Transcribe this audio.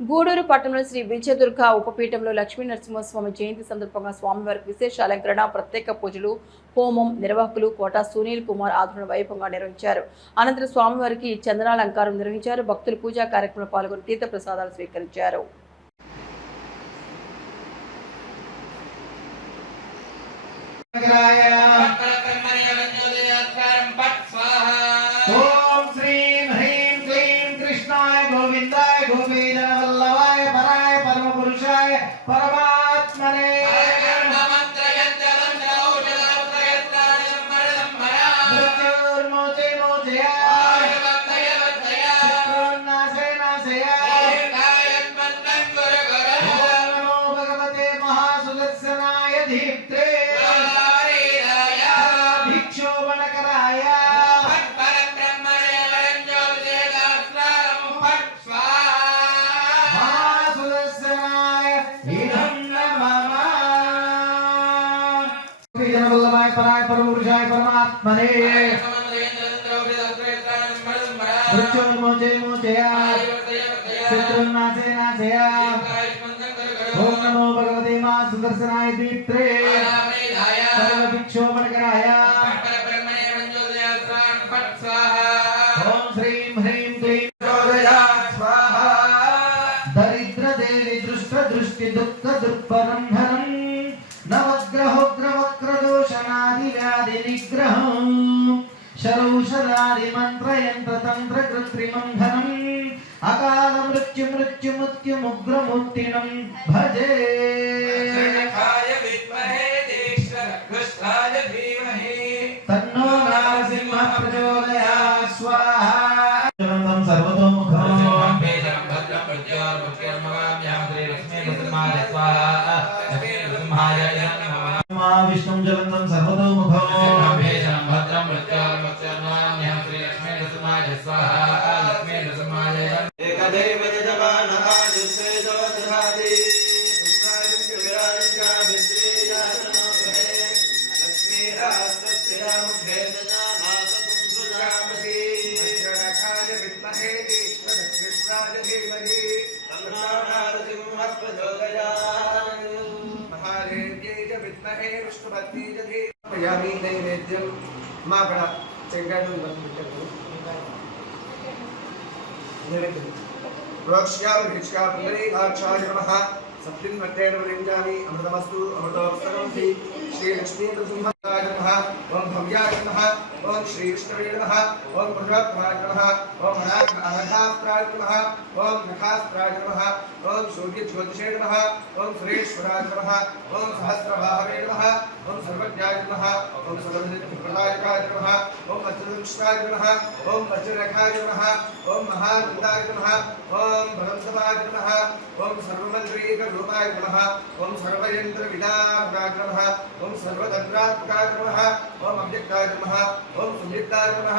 గూడూరు పట్టణంలో శ్రీ విజయదుర్గ ఉపపీఠంలో లక్ష్మీ నరసింహస్వామి జయంతి సందర్భంగా స్వామివారికి విశేష అలంకరణ, ప్రత్యేక పూజలు, హోమం నిర్వాహకులు కోట సునీల్ కుమార్ ఆధ్వర్యంలో వైభవంగా నిర్వహించారు. అనంతరం స్వామివారికి చందనాలంకారం నిర్వహించారు. భక్తులు పూజా కార్యక్రమంలో పాల్గొని తీర్థ ప్రసాదాలు స్వీకరించారు. परमात्मने पराय परमपुरुषाय परमात्मने ओम नमो भगवते मां सुदर्शनाय दीप्त्रे सर्वभिक्षोभणकराय ओम श्रीं ह्रीं क्लीं स्वाहा दरिद्र देवी दृष्ट दृष्टि दुःख दुःखरंधनं नवग्रहोग्रवक्रदोषणादिव्याधि निग्रहं शरौषधादि मंत्र यंत्र तंत्र कृत्रिमंधनम् अकाल मृत्यु मृत्यु मृत्यु मुग्रमूर्तिनं भजे तन्नो नरसिंह प्रचोदयात् स्वाहा सर्वतोमुखं विष्णुं जलन्तं सर्वतोमुखं एकदेव यजमानः जुष्टे दोधादि लक्ष्मी राष्ट्रस्थिरामुखे ददामासं सुजामहि मध्यरथाय विद्महे कृष्णाय धीमहि तन्नो नरसिंहः प्रचोदयात् महादेव्यै च विद्महे विष्णुपत्नी च धीमहि यामि नैवेद्यं मागण చెంగాడు బంధించారు प्रोक्ष्यामि भिक्षका पुंडरीकाक्षाय नमः सप्तिं मत्तेन विलिञ्जामि अमृतमस्तु अमृतोऽस्तरंसि श्री लक्ष्मी नृसिंहाय नमः ओम भव्याय नमः ओम श्री विष्णवे नमः ओम पुरुषोत्तमाय नमः ओम अनघास्त्राय नमः ओम नखास्त्राय नमः ओम सूर्यज्योतिषे नमः ओम सुरेश्वराय नमः ओम सहस्रबाहवे नमः ओम सर्वज्ञाय नमः ओम सर्वप्रदायकाय नमः ओम वज्रदंष्ट्राय नमः ओम वज्ररेखाय नमः ओम महानन्दाय नमः ओम भरतवाय नमः ओम सर्वमन्त्रीकरूपाय नमः ओम सर्वयन्त्रविदाय नमः ओम सर्वतन्त्रात्मकाय नमः ओम अव्यक्ताय नमः ओम सुव्यक्ताय नमः